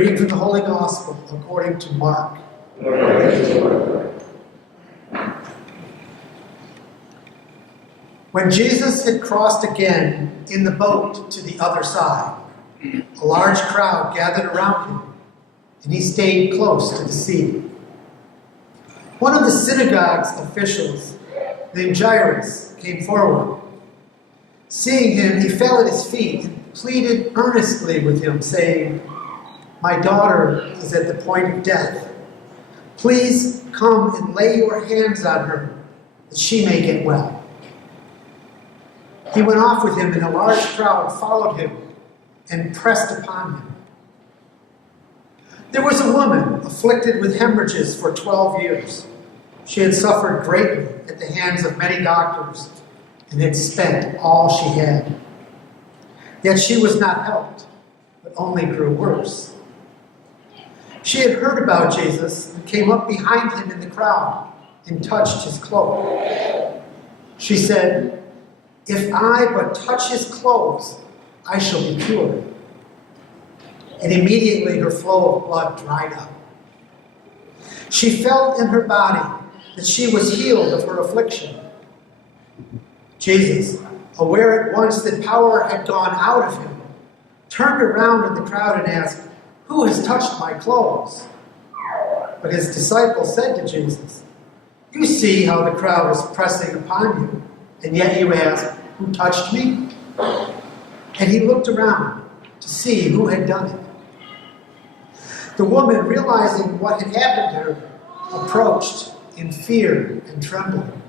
Reading from the Holy Gospel according to Mark. When Jesus had crossed again in the boat to the other side, a large crowd gathered around him, and he stayed close to the sea. One of the synagogue's officials, named Jairus, came forward. Seeing him, he fell at his feet and pleaded earnestly with him, saying, "My daughter is at the point of death. Please come and lay your hands on her, that she may get well." He went off with him, and a large crowd followed him and pressed upon him. There was a woman afflicted with hemorrhages for 12 years. She had suffered greatly at the hands of many doctors and had spent all she had. Yet she was not helped, but only grew worse. She had heard about Jesus and came up behind him in the crowd and touched his cloak. She said, "If I but touch his clothes, I shall be cured." And immediately her flow of blood dried up. She felt in her body that she was healed of her affliction. Jesus, aware at once that power had gone out of him, turned around in the crowd and asked, "Who has touched my clothes?" But his disciples said to Jesus, "You see how the crowd is pressing upon you, and yet you ask, 'Who touched me?'" And he looked around to see who had done it. The woman, realizing what had happened to her, approached in fear and trembling.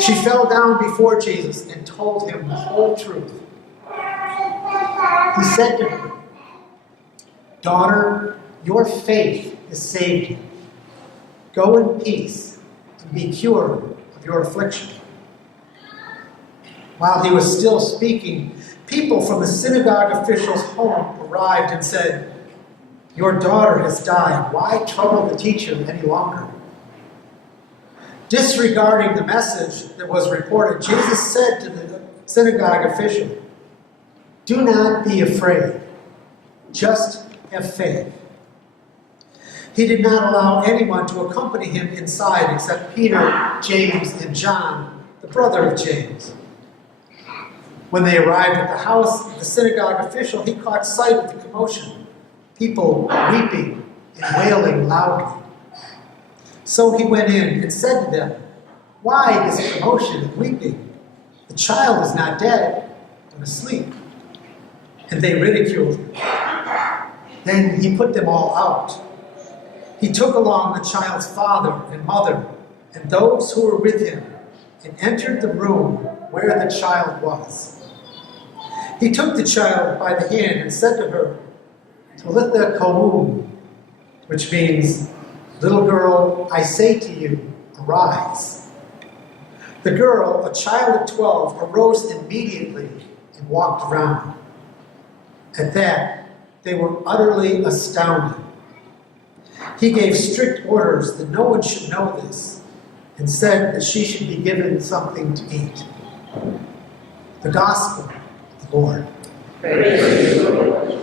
She fell down before Jesus and told him the whole truth. He said to her, "Daughter, your faith has saved you. Go in peace and be cured of your affliction." While he was still speaking, people from the synagogue official's home arrived and said, "Your daughter has died. Why trouble the teacher any longer?" Disregarding the message that was reported, Jesus said to the synagogue official, "Do not be afraid. Just have faith." He did not allow anyone to accompany him inside except Peter, James, and John, the brother of James. When they arrived at the house of the synagogue official, he caught sight of the commotion, people weeping and wailing loudly. So he went in and said to them, "Why this commotion and weeping? The child is not dead, but asleep." And they ridiculed him. Then he put them all out. He took along the child's father and mother and those who were with him and entered the room where the child was. He took the child by the hand and said to her, "Talitha koum," which means, "Little girl, I say to you, arise." The girl, a child of 12, arose immediately and walked around. At that, they were utterly astounded. He gave strict orders that no one should know this and said that she should be given something to eat. The Gospel of the Lord. Praise the Lord.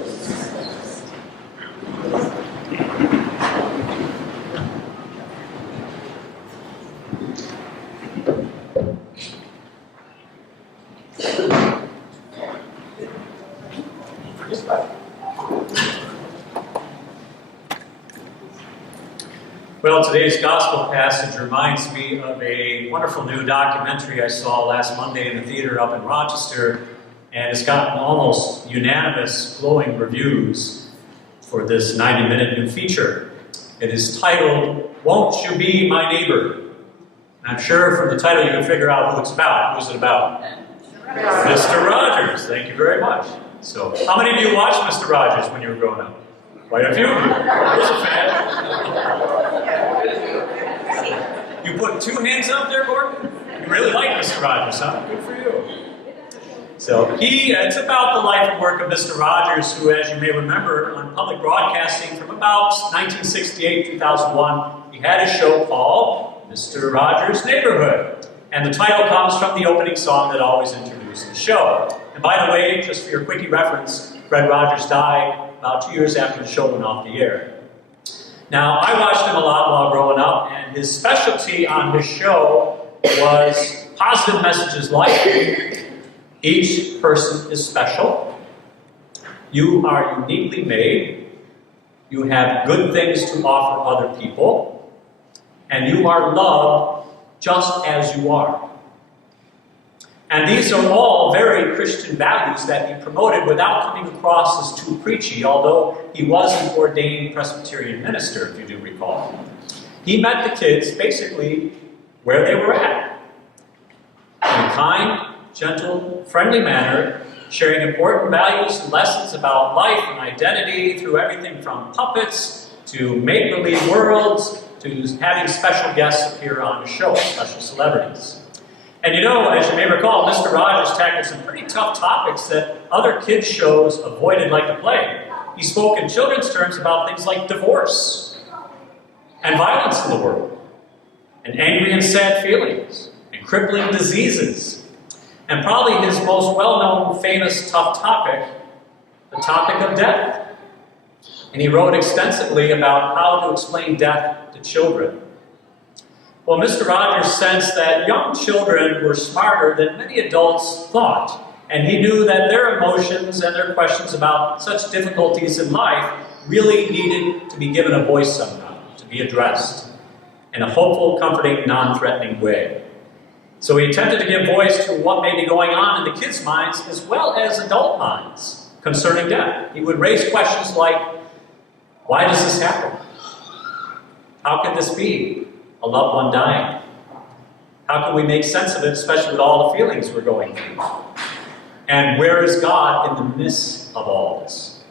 Well, today's gospel passage reminds me of a wonderful new documentary I saw last Monday in the theater up in Rochester, and it's gotten almost unanimous glowing reviews for this 90-minute new feature. It is titled, "Won't You Be My Neighbor?" And I'm sure from the title you can figure out who it's about. Who's it about? Mr. Rogers. Thank you very much. So, how many of you watched Mr. Rogers when you were growing up? Quite a few of you. I was a fan. You put two hands up there, Gordon? You really like Mr. Rogers, huh? Good for you. So it's about the life and work of Mr. Rogers, who, as you may remember, on public broadcasting from about 1968, 2001, he had a show called Mr. Rogers' Neighborhood. And the title comes from the opening song that always introduced the show. And by the way, just for your quickie reference, Fred Rogers died about 2 years after the show went off the air. Now, I watched him a lot while growing up, and his specialty on his show was positive messages like, each person is special, you are uniquely made, you have good things to offer other people, and you are loved just as you are. And these are all very Christian values that he promoted without coming across as too preachy, although he was an ordained Presbyterian minister, if you do recall. He met the kids basically where they were at, in a kind, gentle, friendly manner, sharing important values and lessons about life and identity through everything from puppets to make-believe worlds to having special guests appear on the show, special celebrities. And you know, as you may recall, Mr. Rogers tackled some pretty tough topics that other kids' shows avoided like the plague. He spoke in children's terms about things like divorce, and violence in the world, and angry and sad feelings, and crippling diseases. And probably his most well-known, famous, tough topic, the topic of death. And he wrote extensively about how to explain death to children. Well, Mr. Rogers sensed that young children were smarter than many adults thought, and he knew that their emotions and their questions about such difficulties in life really needed to be given a voice somehow, to be addressed in a hopeful, comforting, non-threatening way. So he attempted to give voice to what may be going on in the kids' minds as well as adult minds concerning death. He would raise questions like, why does this happen? How could this be? A loved one dying. How can we make sense of it, especially with all the feelings we're going through? And where is God in the midst of all this?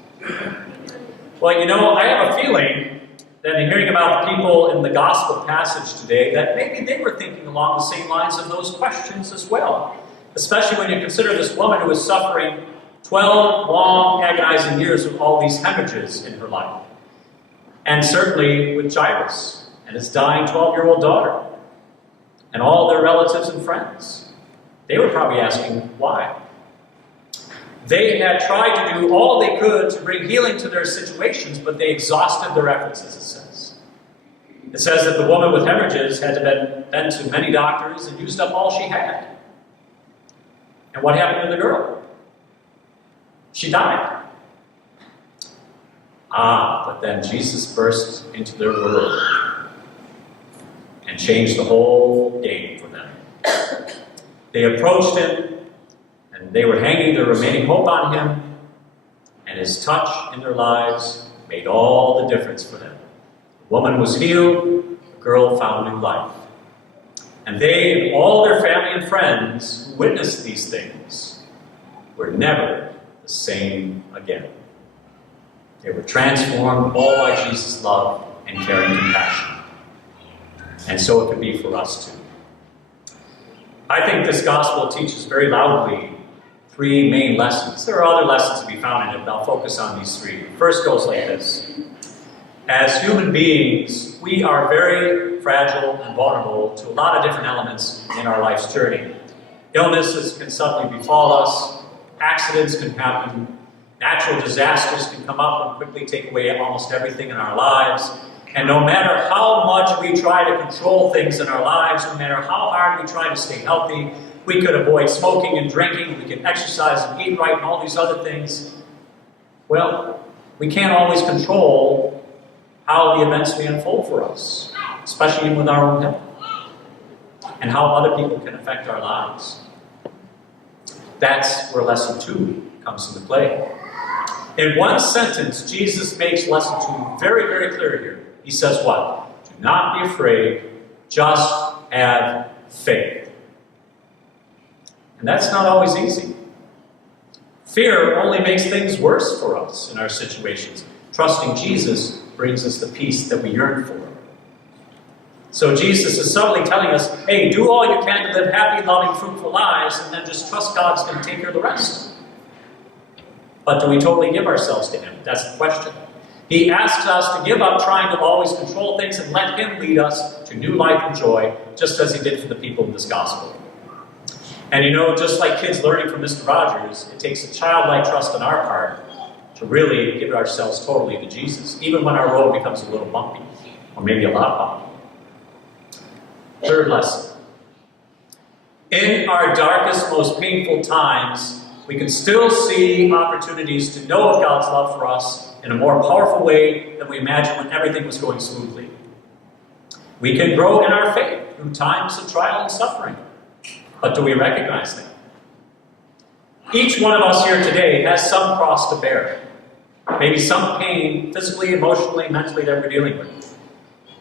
Well, you know, I have a feeling that in hearing about the people in the gospel passage today, that maybe they were thinking along the same lines of those questions as well. Especially when you consider this woman who was suffering 12 long, agonizing years with all these hemorrhages in her life. And certainly with Jairus and his dying 12-year-old daughter, and all their relatives and friends. They were probably asking why. They had tried to do all they could to bring healing to their situations, but they exhausted their efforts, as it says. It says that the woman with hemorrhages had been to many doctors and used up all she had. And what happened to the girl? She died. But then Jesus burst into their world and changed the whole game for them. They approached him, and they were hanging their remaining hope on him, and his touch in their lives made all the difference for them. The woman was healed, the girl found new life. And they and all their family and friends who witnessed these things were never the same again. They were transformed all by Jesus' love and caring compassion. And so it could be for us too. I think this gospel teaches very loudly three main lessons. There are other lessons to be found in it, but I'll focus on these three. The first goes like this. As human beings, we are very fragile and vulnerable to a lot of different elements in our life's journey. Illnesses can suddenly befall us, accidents can happen, natural disasters can come up and quickly take away almost everything in our lives. And no matter how much we try to control things in our lives, no matter how hard we try to stay healthy, we could avoid smoking and drinking, we can exercise and eat right and all these other things. Well, we can't always control how the events may unfold for us, especially with our own health, and how other people can affect our lives. That's where lesson 2 comes into play. In one sentence, Jesus makes lesson 2 very, very clear here. He says what? Do not be afraid, just have faith. And that's not always easy. Fear only makes things worse for us in our situations. Trusting Jesus brings us the peace that we yearn for. So Jesus is subtly telling us, hey, do all you can to live happy, loving, fruitful lives, and then just trust God's going to take care of the rest. But do we totally give ourselves to Him? That's the question. He asks us to give up trying to always control things and let Him lead us to new life and joy, just as He did for the people in this gospel. And you know, just like kids learning from Mr. Rogers, it takes a childlike trust on our part to really give ourselves totally to Jesus, even when our road becomes a little bumpy, or maybe a lot bumpy. Third lesson. In our darkest, most painful times, we can still see opportunities to know of God's love for us in a more powerful way than we imagined when everything was going smoothly. We can grow in our faith through times of trial and suffering. But do we recognize that? Each one of us here today has some cross to bear. Maybe some pain, physically, emotionally, mentally, that we're dealing with.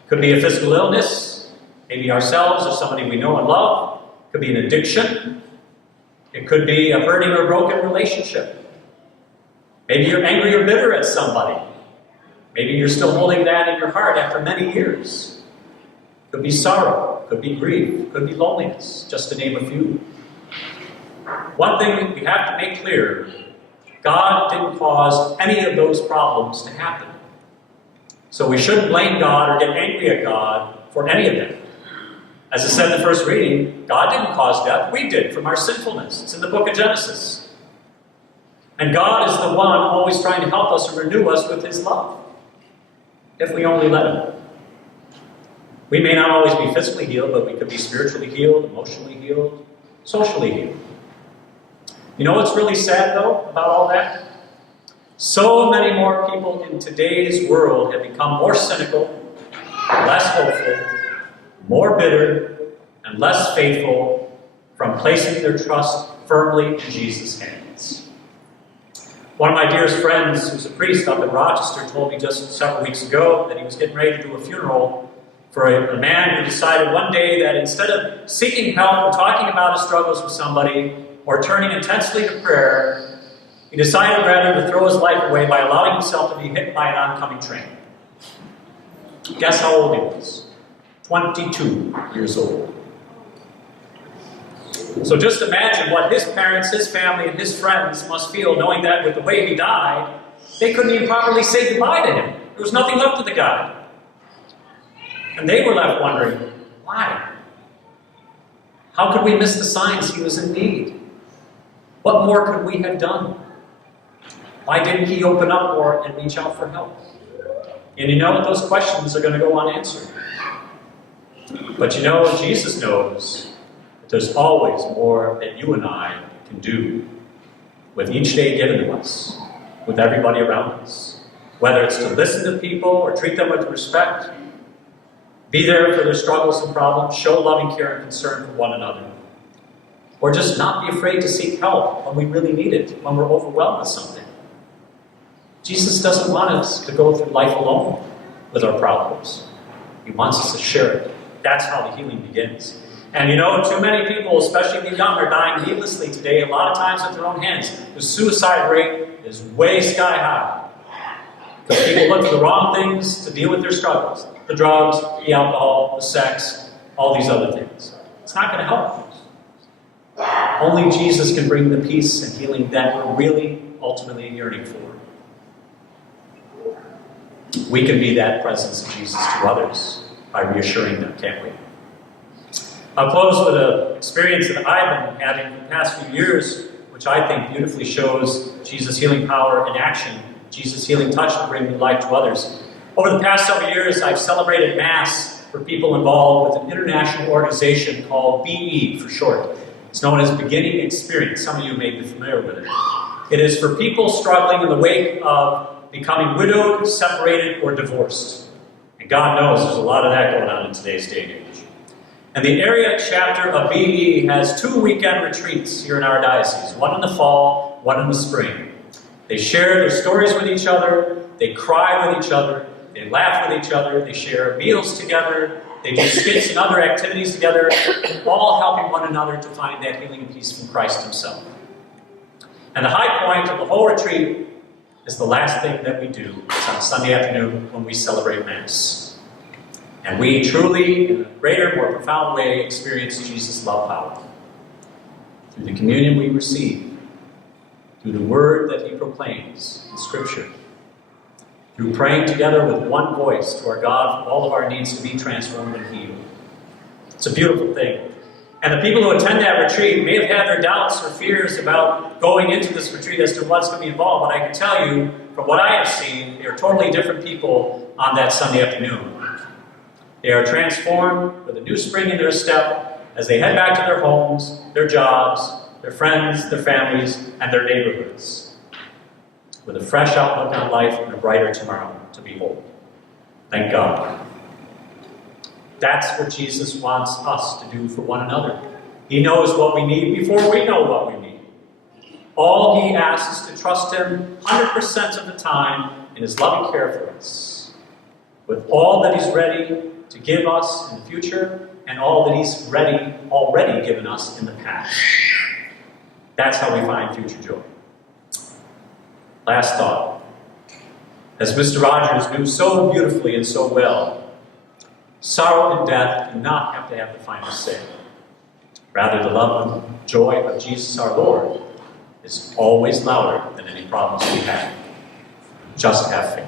Could be a physical illness, maybe ourselves or somebody we know and love. Could be an addiction. It could be a hurting or broken relationship. Maybe you're angry or bitter at somebody. Maybe you're still holding that in your heart after many years. Could be sorrow, could be grief, could be loneliness, just to name a few. One thing we have to make clear, God didn't cause any of those problems to happen. So we shouldn't blame God or get angry at God for any of them. As I said in the first reading, God didn't cause death, we did from our sinfulness. It's in the book of Genesis. And God is the one always trying to help us and renew us with His love, if we only let Him. We may not always be physically healed, but we could be spiritually healed, emotionally healed, socially healed. You know what's really sad, though, about all that? So many more people in today's world have become more cynical, less hopeful, more bitter, and less faithful from placing their trust firmly in Jesus' hands. One of my dearest friends, who's a priest up in Rochester, told me just several weeks ago that he was getting ready to do a funeral for a man who decided one day that instead of seeking help and talking about his struggles with somebody or turning intensely to prayer, he decided rather to throw his life away by allowing himself to be hit by an oncoming train. Guess how old he was? 22 years old. So just imagine what his parents, his family, and his friends must feel knowing that with the way he died, they couldn't even properly say goodbye to him. There was nothing left of the guy. And they were left wondering, why? How could we miss the signs he was in need? What more could we have done? Why didn't he open up more and reach out for help? And you know, those questions are going to go unanswered. But you know, Jesus knows that there's always more that you and I can do with each day given to us, with everybody around us. Whether it's to listen to people or treat them with respect, be there for their struggles and problems, show loving care and concern for one another. Or just not be afraid to seek help when we really need it, when we're overwhelmed with something. Jesus doesn't want us to go through life alone with our problems. He wants us to share it. That's how the healing begins. And you know, too many people, especially the young, are dying needlessly today, a lot of times at their own hands. The suicide rate is way sky high. Because people look for the wrong things to deal with their struggles. The drugs, the alcohol, the sex, all these other things. It's not going to help. Only Jesus can bring the peace and healing that we're really ultimately yearning for. We can be that presence of Jesus to others by reassuring them, can't we? I'll close with an experience that I've been having in the past few years, which I think beautifully shows Jesus' healing power in action, Jesus' healing touch to bring new life to others. Over the past several years, I've celebrated Mass for people involved with an international organization called BE for short. It's known as Beginning Experience. Some of you may be familiar with it. It is for people struggling in the wake of becoming widowed, separated, or divorced. And God knows there's a lot of that going on in today's day and age. And the area chapter of BE has 2 weekend retreats here in our diocese, one in the fall, one in the spring. They share their stories with each other, they cry with each other, they laugh with each other, they share meals together, they do skits and other activities together, all helping one another to find that healing and peace from Christ Himself. And the high point of the whole retreat is the last thing that we do. It's on Sunday afternoon when we celebrate Mass. And we truly, in a greater, more profound way, experience Jesus' love power. Through the communion we receive, through the word that He proclaims in Scripture, through praying together with one voice to our God for all of our needs to be transformed and healed. It's a beautiful thing. And the people who attend that retreat may have had their doubts or fears about going into this retreat as to what's going to be involved, but I can tell you, from what I have seen, they are totally different people on that Sunday afternoon. They are transformed with a new spring in their step as they head back to their homes, their jobs, their friends, their families, and their neighborhoods, with a fresh outlook on life and a brighter tomorrow to behold. Thank God. That's what Jesus wants us to do for one another. He knows what we need before we know what we need. All he asks is to trust him 100% of the time in his loving care for us, with all that he's ready to give us in the future and all that he's already given us in the past. That's how we find future joy. Last thought. As Mr. Rogers knew so beautifully and so well, sorrow and death do not have to have the final say. Rather, the love and joy of Jesus our Lord is always louder than any problems we have. Just have faith.